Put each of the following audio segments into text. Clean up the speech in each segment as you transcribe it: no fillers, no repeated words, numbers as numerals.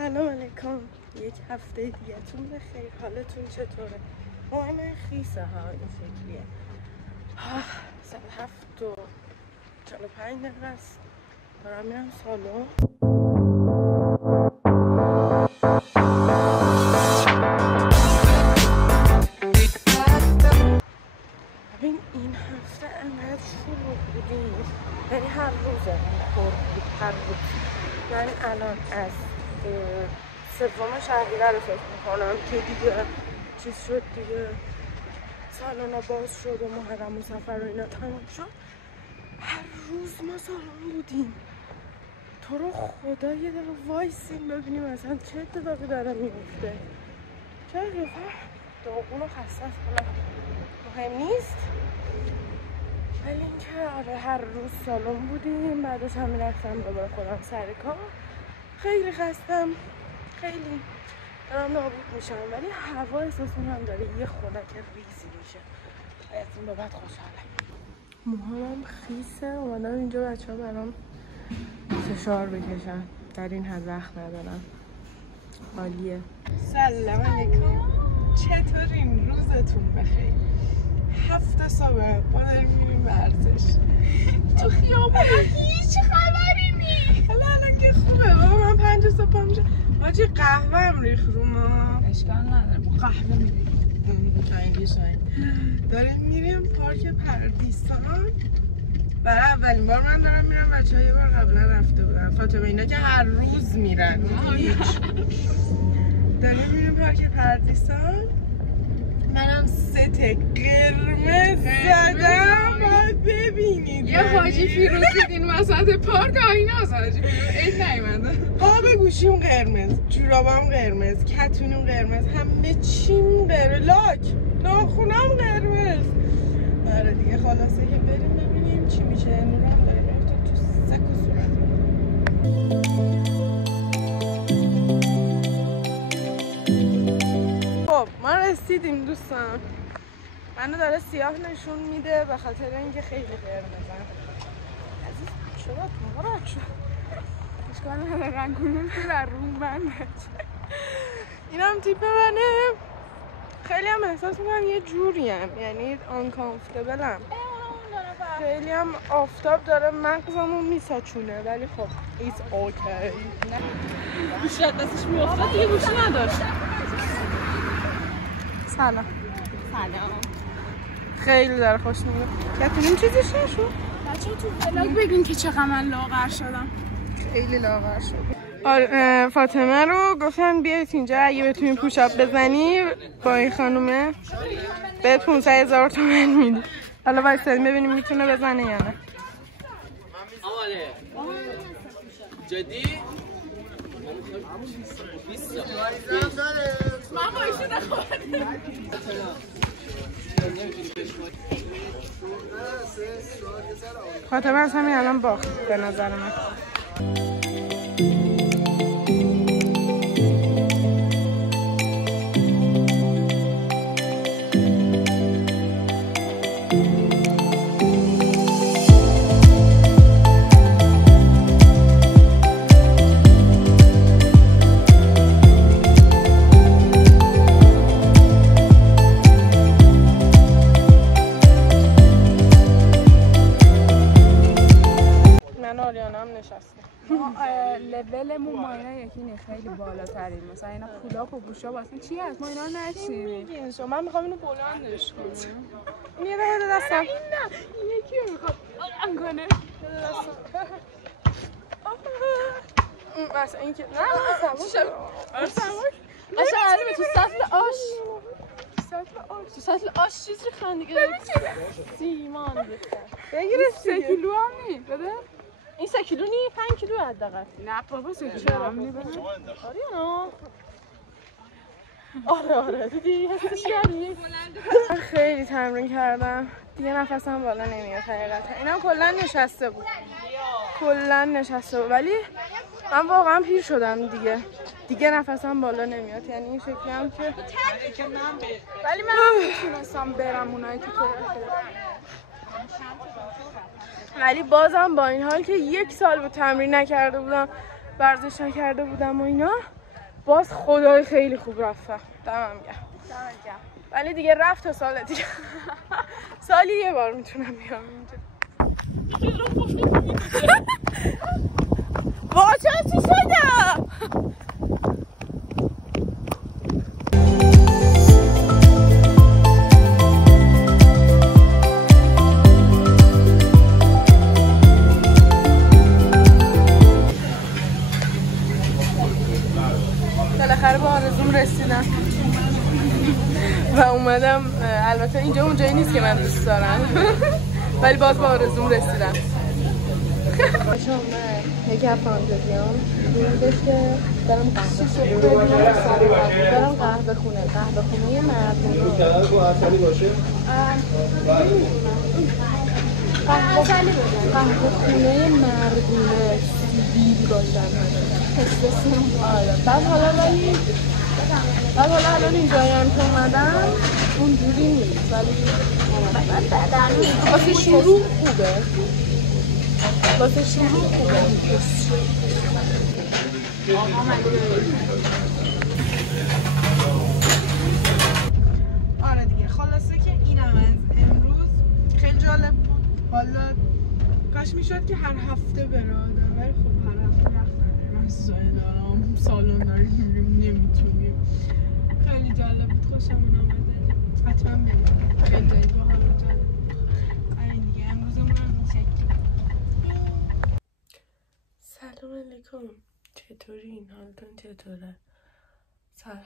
سلام علیکم. یک هفته دیگه‌تون بخیر. حالتون چطوره؟ من خیسه ها این شکلیه. ساعت 7:45 دقیقه است. دارم میرم سالن. ببین این هفته انقدر شلوغ بودیم، یعنی هر روزه پر بود، هر روز. یعنی الان از سوم شهریور رو فکر میکنم که دیگه چیز شد، دیگه سالن باز شد و محرم و سفر و اینا تمام شد. هر روز ما سالن بودیم. تو رو خدا یه دقیقه وایسیم ببینیم اصلا چه اتفاقی داره میفته. چه قیافه داغون و خسته است، حالا مهم نیست، ولی اینکه آره هر روز سالن بودیم. بعدش هم میرفتم دوباره خودم سر کار. خیلی خستم، خیلی دارم نابود میشم، ولی هوا احساس میکنم داره یه خنک ریزی میشه. از این بابت خوشحالم. موهامم خیسه، اومدم اینجا بچه ها برام فشار بکشن، در این حد وقت ندارم. عالیه. سلام علیکم، چطورین؟ روزتون بخیر. 7 صبح ما داریم میریم ورزش تو خیابون. هیچ خبری نی. حالا الان که خوبه بابا، من 5 صبح پا میشم. حاجی قهوه هم ریخ رو ما. اشکال نداره، قهوه میریم چنگی شاین. داریم میریم پارک پردیسان. برای اولین بار من دارم میرم، بچه ها یه بار قبلا رفته بودن، فاطمه اینا که هر روز میرن. داریم میریم پارک پردیسان. منم ست قرمز زدم، باید ببینید. یه حاجی فیروز دیدین وسط پارک آیناز. حاجی فیروز این نیومده. پا به گوشیم قرمز، جورابام قرمز، کتونم قرمز، همه چیم قرمز، لاک ناخونم قرمز. آره دیگه خلاصه که بریم ببینیم چی میشه. نورم داره میفته تو سک و صورت. خب ما رسیدیم دوستان. منو داره سیاه نشون میده به خاطر اینکه خیلی قرمزم. عزیز چرا تو ناراحت شد؟ اشکال نداره، رنگونم تو رون من بچه. اینم تیپ منه. خیلی هم احساس میکنم یه جوریم، یعنی آنکامفتبلم. خیلی هم آفتاب داره مغزمو میساچونه، ولی خب it's okay. گوشی از دستش میافتاد دیگه، گوشی نداشت. سلام. خیلی داره خوش میاد. کتونیم چیزش نشد. بچه تو ولاگ بگین که چقدر من لاغر شدم. خیلی لاغر شد. فاطمه رو گفتن بیایید اینجا اگه بتونی پوشاپ بزنی با این خانومه بهت 500,000 تومان میدی. حالا وایسادیم ببینیم میتونه بزنه یا نه. جدی؟ من با ایشون نخوردم. فاطمه از همین الان باخت به نظر من. لولمون ما اینا یکی خیلی بالاترین، مثلا اینا پولاپ و بوشاپ اصلا چی هست ما اینا نشیم. من میخوام اینو بلندش کنم. این یه بده دستم. این نه، این یکی رو میخوام بلند کنه. مثلا این که نه سمک قشنگ علی تو سطل آش. تو سطل آش چیز ریختن دیگه. سیمان ریختن. بگیرش 3 کیلو هم نی بده. این 3 کیلو نی، 5 کیلو حداقل. نه بابا 3 کیلو هم نی بده. آره دیدی حسش کردی؟ من خیلی تمرین کردم دیگه، نفسم بالا نمیاد حقیقتا. اینم کلا نشسته بود ولی من واقعا پیر شدم دیگه نفسم بالا نمیاد، یعنی این شکلی هم که ولی من میتونستم برم اونایی که ولی بازم با این حال که 1 سال بود تمرین نکرده بودم، ورزش نکرده بودم و اینا، باز خدای خیلی خوب رفتم. دمم گرم. ولی دیگه رفت تا سال دیگه. سالی یه بار میتونم بیام اینجا. واجه چی شده؟ بالاخره به آرزوم رسیدم و اومدم. البته اینجا اون جایی نیست که من دوست دارم ولی باز به آرزوم رسیدم. یکی از فانتزیام بودش که برم قهوه خونه مردونه قهوه خونه مردونه سیبیل باشن. بعد حالا الان اینجایی هم که اومدم اونجوری نیست ولی واسه شروع خوبه. آره دیگه خلاصه که اینم از امروز. خیلی جالب بود. حالا کاش میشد که هر هفته برادم ولی خب هر هفته وقت نداریم. مسائل دارم سالن داریم نمیتونیم. خیلی جالب بود. خوشم اومده. حتما بریم. خیلی جالب بود. آره دیگه امروزمون هم سلام علیکم. چطورین؟ حالتون چطوره؟ ساعت 7:30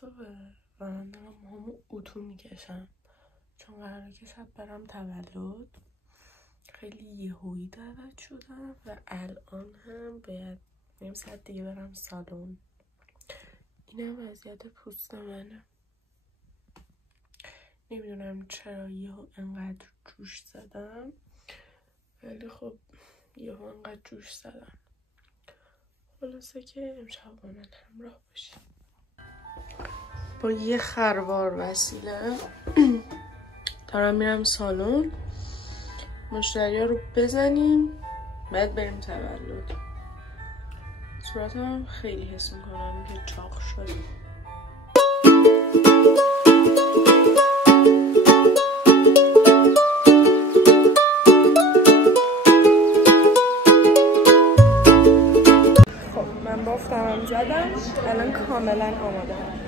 صبح و من دارم موهامو اتو میکشم چون قراره که شب برم تولد. خیلی یهویی دعوت شدم و الان هم باید نیم ساعت دیگه برم سالن. اینم وضعیت پوست منه. نمیدونم چرا یهو انقدر جوش زدم ولی خب یهو انقدر جوش زدم. خلاصه که امشب با من همراه باشیم. با یه خروار وسیله دارم میرم سالن مشتریا رو بزنیم بعد بریم تولد. صورتم خیلی حس میکنم که چاق شده. بافتم زدم الان کاملا آماده هم.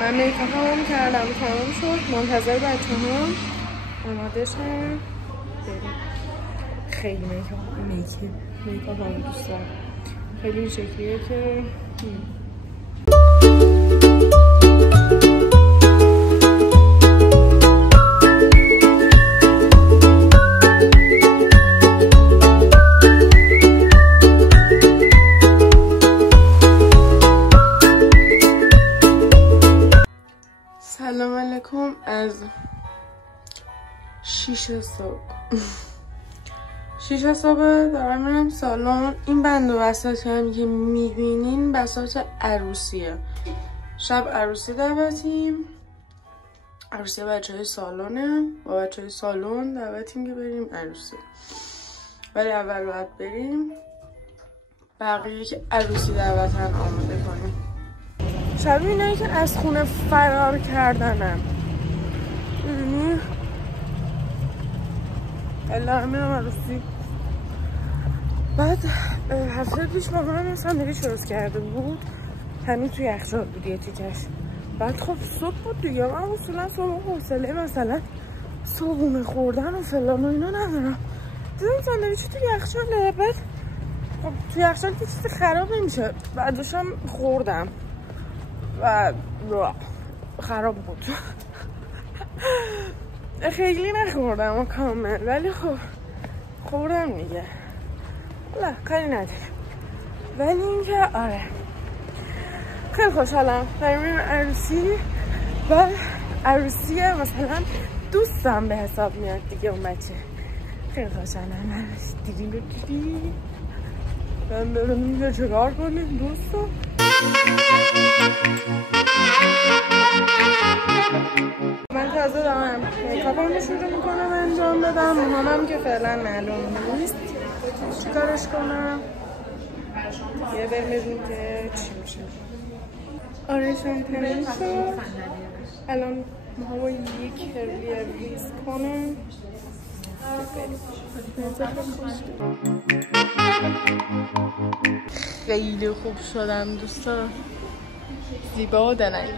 من میکاپ هم کردم تمام شد. منتظر بچه هم آماده شن بریم. خیلی میکاپ هم دوست دارم. خیلی این شکلیه که از 6 صبح دارم میرم سالن. این بند و بساط هم که میبینین بساط عروسیه. شب عروسی دعوتیم. عروسی بچه های سالنه. با بچه های سالن دعوتیم که بریم عروسی. ولی اول باید بریم بقیه که عروسی دعوتن آماده کنیم. شبیه اینایی که از خونه فرار کردنم. الان میرم عروسی. بعد هفته پیش مامانم یه ساندویچ درست کرده بود. همین توی یخچال بود یه تیکش. بعد خب صبح بود دیگه. من اصولا صبح حوصله مثلا صبحونه خوردن و فلان و اینا ندارم. دیدم ساندویچ توی یخچاله. بعد خب توی یخچال که چیزی خراب نمیشه. بعدشم خوردم و خراب بود. خیلی نخوردم کامل ولی خب خوردم دیگه. نه کاری نداریم. ولی اینکه آره خیلی خوشحالم داریم میریم عروسی. و عروسی مثلا دوستم به حساب میاد دیگه اون بچه. خیلی خوشحالم. دیدیم من بریم اینجا چکار کنیم دوستم. من تازه دارم میکاپمو شروع میکنم انجام بدم. موهامم که فعلا معلوم نیست چی کارش کنم. یه بریم ببینیم که چی میشه. آرایشم تمام شد. الان موهامو یک کرلی ریز کنم. خیلی خوب شدم دوستان، زیبا و دلانگیز.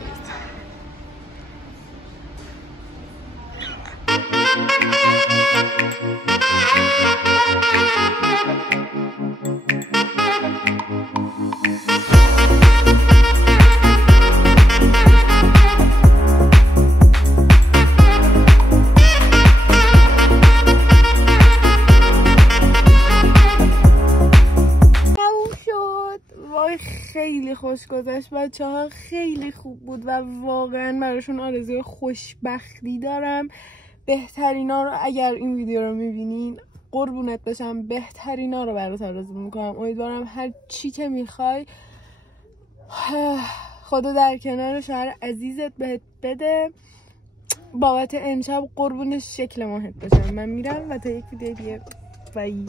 خیلی خوش گذشت. بچه‌ها خیلی خوب بود و واقعا براشون آرزوی خوشبختی دارم. بهترینا رو اگر این ویدیو رو میبینین قربونت بشم، بهترینا رو برات آرزو میکنم. امیدوارم هر چی که میخوای خدا در کنار شوهر عزیزت بهت بده. بابت امشب قربون شکل ماهت بشم. من میرم و تا یک ویدیو دیگه بای.